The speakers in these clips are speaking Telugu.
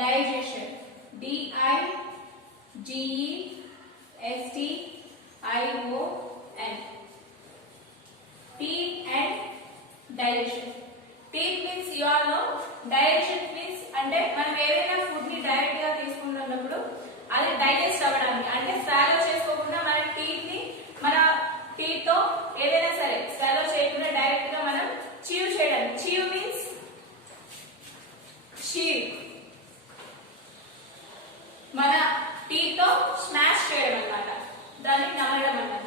digestion, digestion, teeth and digestion. Teeth means you all know, digestion means అంటే మనం ఏదైనా ఫుడ్ ని డైరెక్ట్ గా తీసుకుంటున్నప్పుడు అది డైజెస్ట్ అవ్వడానికి, అంటే స్వాలో చేసుకోకుండా మన టీత్ తో ఏదైనా సరే స్వాలో చేయకుండా డైరెక్ట్ గా మనం చీవ్ చేయడానికి. చీవ్ మీన్స్ చీవ్, మన టీత్ తో స్మాష్ చేయడం అన్నమాట, దాన్ని నమలడం అన్నమాట.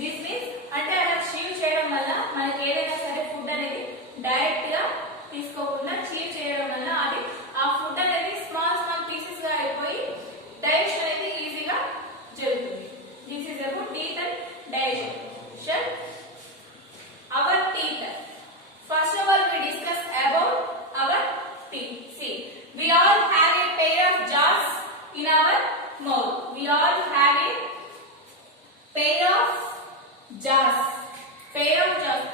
దిస్ మీన్స్ అంటే అలా చీవ్ చేయడం వల్ల మనకి ఏదైనా సరే ఫుడ్ అనేది డైరెక్ట్ గా తీసుకోకుండా చీవ్ చేయడం వల్ల అది ఆ ఫుడ్ అనేది స్మాల్ పీసెస్ గా అయిపోయి డైజెషన్ అనేది ఈజీగా జరుగుతుంది. This is about teeth and digestion. Hour teeth, first of all we discuss about our teeth. See, we all have a pair of jaws in our mouth. We all have a pair of jaws. Pair of jaws.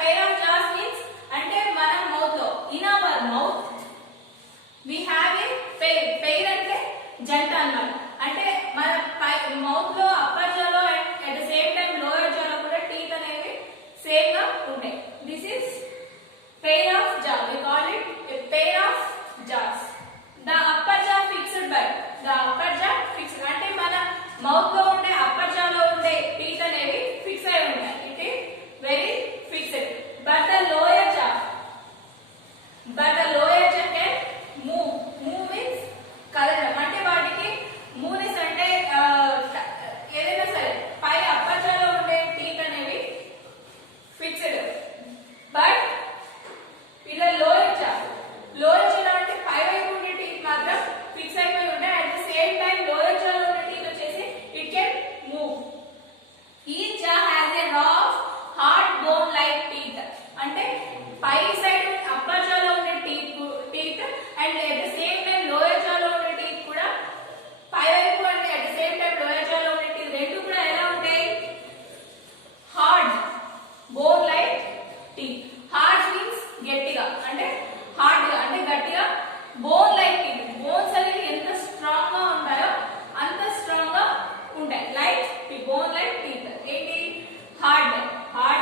Pair of jaws means అంటే మన మౌత్ లో, in our mouth we have a pair. Pair అంటే జంట అన్నమాట. అంటే మన మౌత్ లో అప్పర్ జాలో and at the same time lower జాలో కూడా టీత్ అనేవి సేమ్ గా ఉంటాయి. This is pair of jaw. We call it a pair of jaws. The upper jaw fixed by the upper jaw fixed అంటే మన మౌత్ లో ఉండే అప్పర్ జాలో ఉండే టీత్ అనేవి ఫిక్స్ అయి ఉంటాయి. It is very fixed. But the lower jaw can move. Move means కదలడం, అంటే వాటికి మూవ్నెస్ అంటే ఏదైనా సరే పై అప్పర్ జాలో ఉండే టీత్ అనేవి ఫిక్స్డ్. బట్ ఇలా లోయర్ జాలో అంటే పై వైపు ఉండే టీత్ మాత్రం ఫిక్స్ అయిపోయి ఉంటాయి. At the same time lower జాలో ఉండే టీత్ వచ్చేసి it can move. Each jaw has a rough hard bone like teeth. అంటే పై సైడ్ అప్పర్ జాలో ఉండే teeth and at the same time lower జాలో ఉండే టీత్ కూడా పై వైపు అంటే at the same time lower జాలో ఉండే టీత్ రెండు కూడా ఎలా ఉంటాయి? Hard bone like teeth. Hard means గట్టిగా, అంటే హార్డ్ గా అంటే గట్టిగా. బోన్ లైక్ టీత్, బోన్స్ అనేవి ఎంత స్ట్రాంగ్ గా ఉంటాయో అంత స్ట్రాంగ్ గా ఉంటాయి. లైక్ బోన్ లైక్ టీత్ ఏంటి? హార్డ్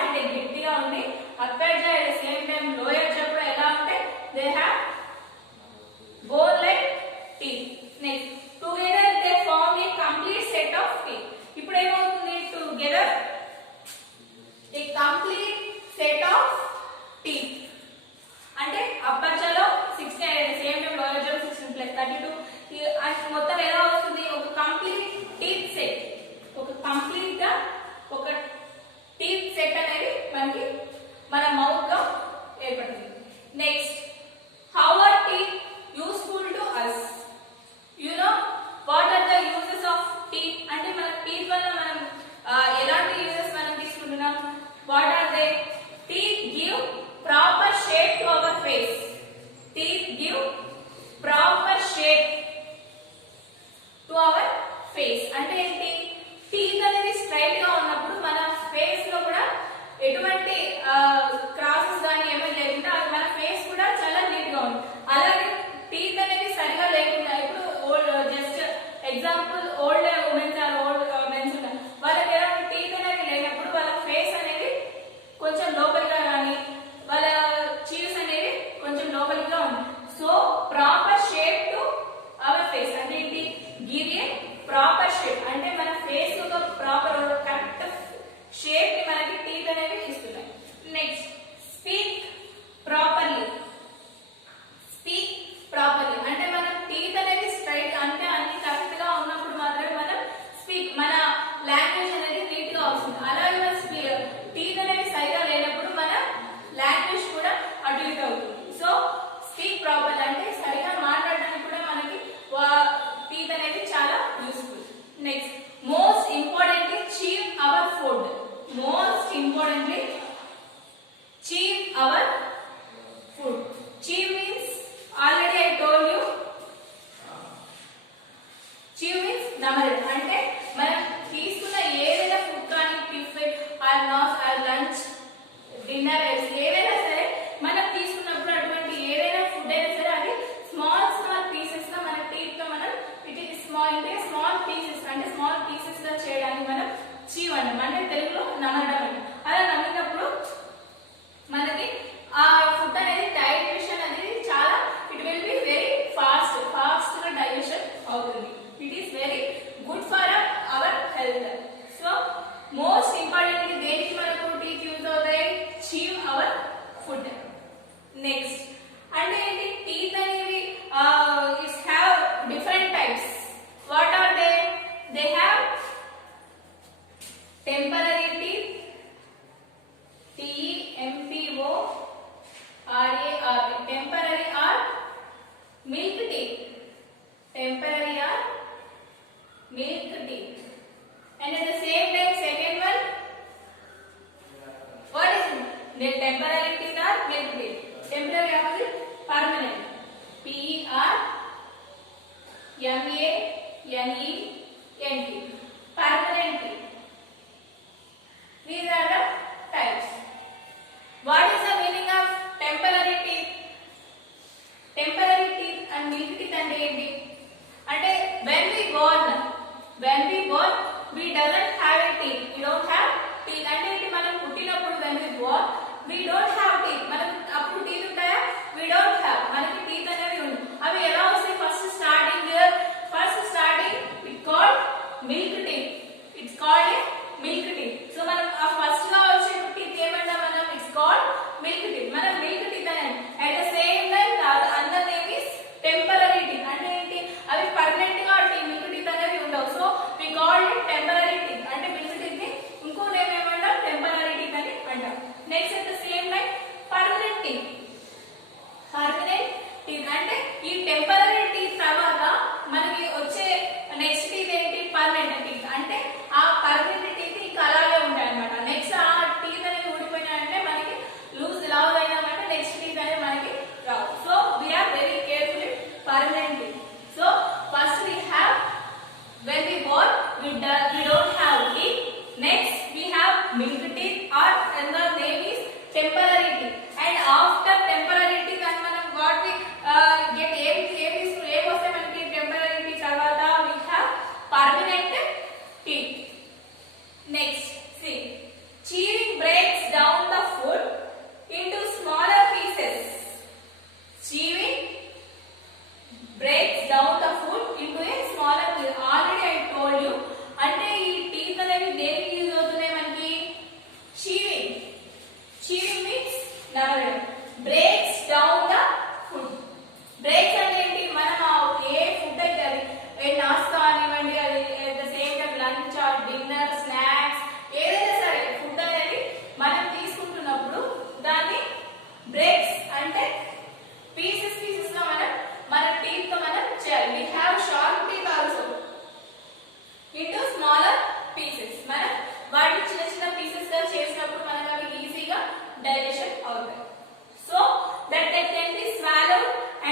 అంటే గట్టిగా ఉంది. అప్పర్ జా at the same time lower జా కూడా ఎలా ఉంటాయి? They have bone like teeth. Next, together they form a complete set of teeth. ఇప్పుడు ఏమవుతుంది? Together a complete set of teeth. అంటే అప్పర్ జాలో 16 at the same time lower jaw 16 plus 32 మొత్తం ఎలా వస్తుంది? ఒక కంప్లీట్ టీత్ సెట్, ఒక కంప్లీట్ గా ఒక టీత్ సెట్ అనేది మనకి మన మౌత్ లో ఏర్పడుతుంది. Next, how are teeth useful to us? You know what are the uses of teeth? అంటే మన టీత్ వల్ల మనం ఎలాంటి యూజెస్ మనం తీసుకుంటున్నాం? What are they? Teeth give proper shape to our face. Teeth give proper shape to our face. అంటే ఏంటి? టీత్ అనేది స్ట్రైట్ గా ఉన్నప్పుడు మన ఫేస్ లో కూడా ఎటువంటి క్రాసెస్ గానీ ఏమైనా లేకుండా మన ఫేస్ కూడా చాలా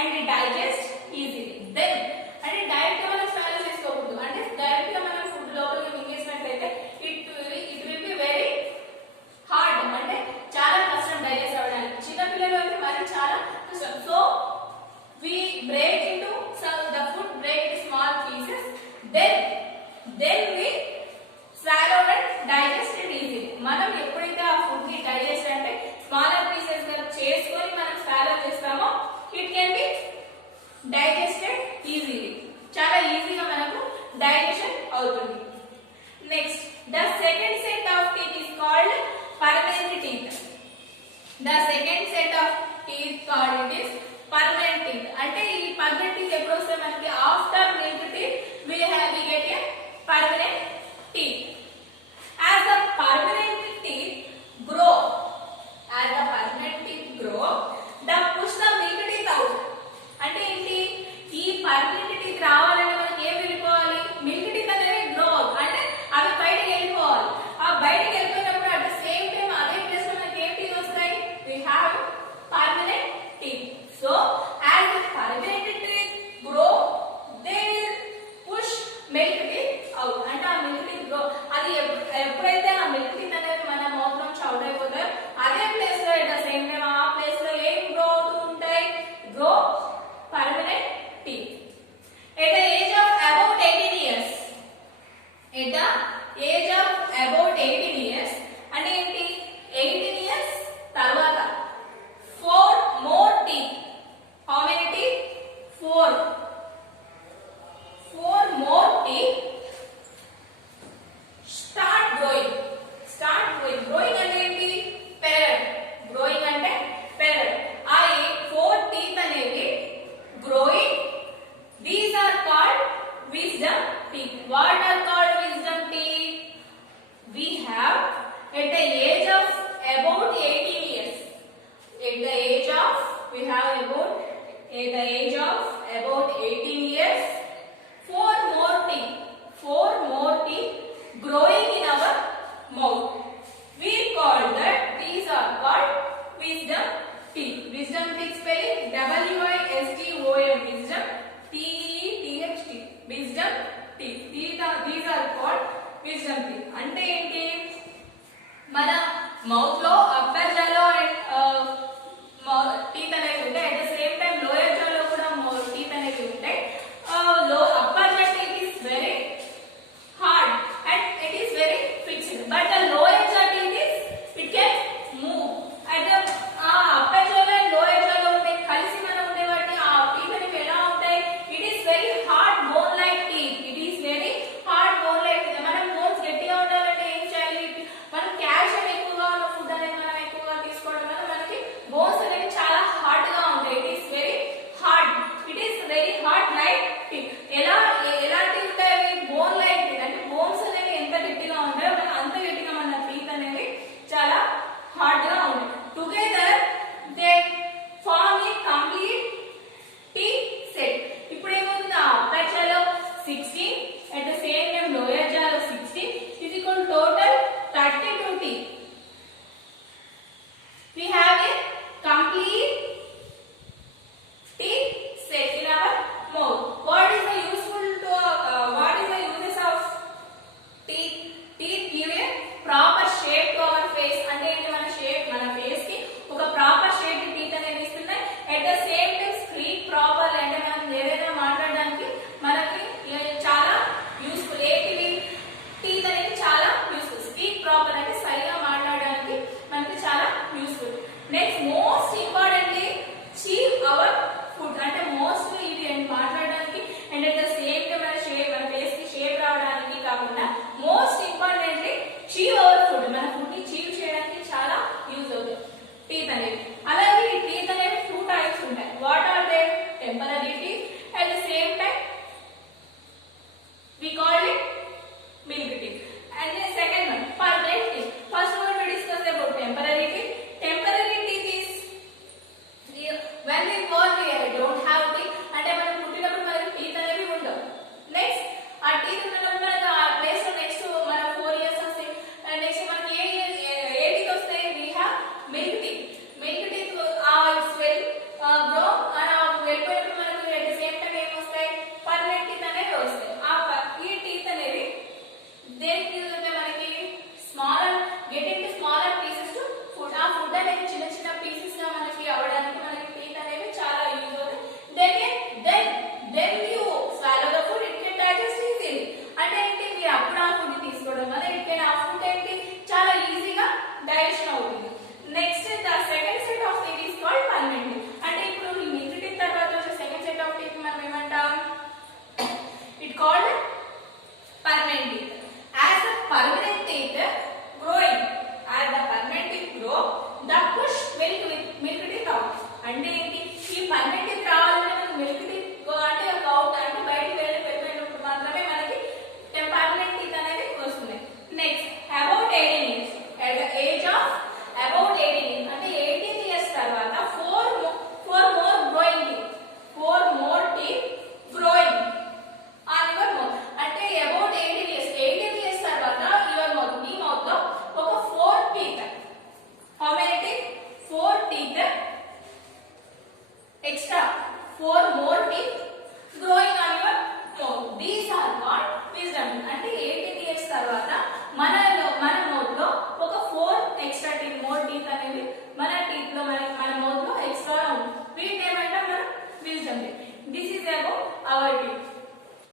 and digest easily. Then అంటే డైరెక్ట్ గా మనం స్వాలో చేసుకోకూడదు. అంటే డైరెక్ట్ గా మనం ఫుడ్ లోపలికి మింగేసినట్లయితే it will be very hard. అంటే చాలా కష్టం డైజెస్ట్ అవ్వడానికి. చిన్న పిల్లలు అయితే మరి చాలా కష్టం. So we break into the food break into small pieces, then we swallow and digest it easily. మనం ఎప్పుడైతే ఆ ఫుడ్ ని డైజెస్ట్ అంటే స్మాలర్ పీసెస్ గా చేసుకొని మనం స్వాలో చేస్తామో it can be digested easily. చాలా ఈజీగా మనకు డైజెషన్ అవుతుంది. Next the second set of teeth is called permanent teeth. The second set of teeth called it is permanent teeth. అంటే ఈ పర్మనెంట్ టీత్ ఎప్పుడు వస్తాయి మనకి? After milk teeth we get a permanent teeth. As the permanent teeth grow, the push the milk teeth out. అంటే ఏంటి? ఈ పర్మనెంట్ టీత్ రావాలంటే మనకి ఏం వెళ్ళిపోవాలి? మిల్క్ టీత్ అనేవి గ్రో అవుతాయి. అంటే అవి బయటికి వెళ్ళిపోవాలి. ఆ బయటికి వెళ్ళిపోయినప్పుడు అట్ ద సేమ్ టైం అదే ప్లేస్ లో మనకి ఏం టీత్ వస్తాయి? we have permanent teeth. So as the permanent teeth grow, they will push milk teeth out. అంటే ఆ మిల్క్ టీత్ గ్రో అది ఎప్పుడైతే ఆ మిల్క్ టీత్ అనేది మన మౌత్ నుంచి అవుట్ అయిపోతాయో అదే ప్లేస్ లో ఎట్ ద సేమ్ టైం ఆ ప్లేస్ లో ఏం గ్రో అవుతూ ఉంటాయి? Grow permanent teeth. At the age of about 18 years, at the age of about 18 years, అంటే ఏంటి? 18 years తర్వాత 4 more teeth. How many teeth? 4 more teeth start growing. Growing అంటే ఏంటి? పెరగడం. Growing అంటే పెరగడం. ఆ 4 teeth అనేవి growing. These are called wisdom teeth. What are called wisdom teeth? We have at the age of about 18 years. At the age of 18 years, 4 more teeth growing in our mouth. We call that these are called wisdom teeth. Wisdom teeth spelling WISDOM. Wisdom TEETH. Wisdom teeth. These are called wisdom teeth. అంటే ఏంటి? మన మౌత్ లో అప్పర్ జాలో టీత్ అనేవి ఉంటాయి. At the same time lower జాలో కూడా టీత్ అనేవి ఉంటాయి. Upper jaw teeth is very hard and it is very fixed. But the lower jaw teeth is it can move. అయితే ఆ అప్పర్ జాలో అండ్ లోయర్ జాలో ఉండే కలిసి మనం ఉండే వాటిని ఆ టీత్ అనేవి ఎలా ఉంటాయి? It is very hard bone like teeth. మనం బోన్స్ గట్టిగా ఉండాలంటే ఏం చేయాలి? మనం కాల్షియం ఎక్కువగా ఉన్న ఫుడ్ అనేది మనం ఎక్కువగా తీసుకోవడం వల్ల మనకి బోన్స్ అనేవి చాలా హార్డ్ గా ఉంటాయి. It is very hard like teeth. ఎలాంటి ఉంటాయి? Bone like teeth. అంటే బోన్స్ అనేవి ఎంత గట్టిగా ఉంటాయో అంత గట్టిగా మన టీత్ అనేవి చాలా హార్డ్ గా ఉంటాయి. Together they form a complete teeth set. ఇప్పుడు ఏమవుతుంది? అప్పర్ జాలో 16 at the same time lower jaw 16 is equal to total 32 teeth. We have a complete teeth set in our mouth. What is the uses of teeth? Teeth give a proper shape to our face. అంటే ఏంటి? మన ఫేస్ కి ఒక ప్రాపర్ షేప్ టీత్ అనేది ఇస్తున్నాయి. at the same time speak properly. అంటే మనం ఏదైనా మాట్లాడడానికి మనకి చాలా యూస్ఫుల్. ఏంటివి? టీత్ అనేది చాలా యూస్ఫుల్. స్పీక్ ప్రాపర్ అంటే సరిగా మాట్లాడడానికి మనకి చాలా useful. Next most importantly చీవ్ our food. అంటే మోస్ట్ ఇవి మాట్లాడడానికి and at the same time మన ఫేస్ కి షేప్ రావడానికి కాకుండా మోస్ట్ ఇంపార్టెంట్లీ చీవ్ అవర్ ఫుడ్. మన ఫుడ్ ని చీవ్ చేయడానికి చాలా యూజ్ అవుతుంది టీత్ అనేవి. అలాగే ఈ టీత్ అనేవి 2 టైప్స్ ఉంటాయి. What are they? Temporary teeth. At the same time we call it milk teeth. And the second one, permanent teeth. First one we discuss about temporary teeth. Temporary teeth is when we born, we